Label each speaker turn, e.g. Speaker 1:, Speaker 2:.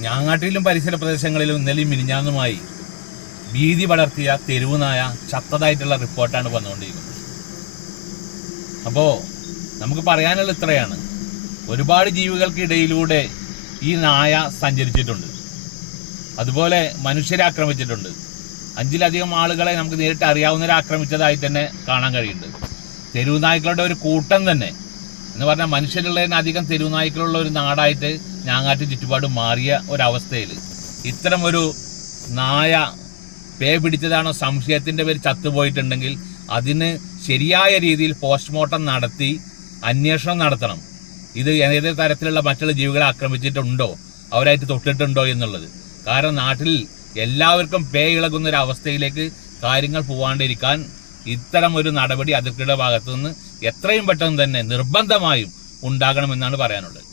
Speaker 1: ഞാങ്ങാട്ടിലും പരിസര പ്രദേശങ്ങളിലും ഇന്നലെയും മിനിഞ്ഞാന്നുമായി ഭീതി പടർത്തിയ തെരുവുനായ ചത്തതായിട്ടുള്ള റിപ്പോർട്ടാണ് വന്നുകൊണ്ടിരിക്കുന്നത്. അപ്പോൾ നമുക്ക് പറയാനുള്ള ഇത്രയാണ്. ഒരുപാട് ജീവികൾക്കിടയിലൂടെ ഈ നായ സഞ്ചരിച്ചിട്ടുണ്ട്. അതുപോലെ മനുഷ്യരെ ആക്രമിച്ചിട്ടുണ്ട്. അഞ്ചിലധികം ആളുകളെ നമുക്ക് നേരിട്ട് അറിയാവുന്നവരെ ആക്രമിച്ചതായി തന്നെ കാണാൻ കഴിയുന്നുണ്ട്. തെരുവുനായ്ക്കളുടെ ഒരു കൂട്ടം തന്നെ. എന്ന് പറഞ്ഞാൽ മനുഷ്യരുള്ളതിന് അധികം തെരുവുനായ്ക്കളുള്ള ഒരു നാടായിട്ട് ഞാങ്ങാട്ട് ചുറ്റുപാട് മാറിയ ഒരവസ്ഥയിൽ ഇത്തരം ഒരു നായ പേ പിടിച്ചതാണോ സംശയത്തിന്റെ പേര് ചത്തുപോയിട്ടുണ്ടെങ്കിൽ അതിന് ശരിയായ രീതിയിൽ പോസ്റ്റ്മോർട്ടം നടത്തി അന്വേഷണം നടത്തണം. ഇത് ഏത് തരത്തിലുള്ള മറ്റുള്ള ജീവികളെ ആക്രമിച്ചിട്ടുണ്ടോ? അവരായിട്ട് തൊട്ടിട്ടുണ്ടോ എന്നുള്ളത്. കാരണം നാട്ടിൽ എല്ലാവർക്കും പേ ഇളകുന്ന ഒരു അവസ്ഥയിലേക്ക് കാര്യങ്ങൾ പോവാണ്ടിരിക്കാൻ ഇത്തരം ഒരു നടപടി അതിർത്തിയുടെ ഭാഗത്തുനിന്ന് എത്രയും പെട്ടെന്ന് തന്നെ നിർബന്ധമായും ഉണ്ടാകണമെന്നാണ് പറയാനുള്ളത്.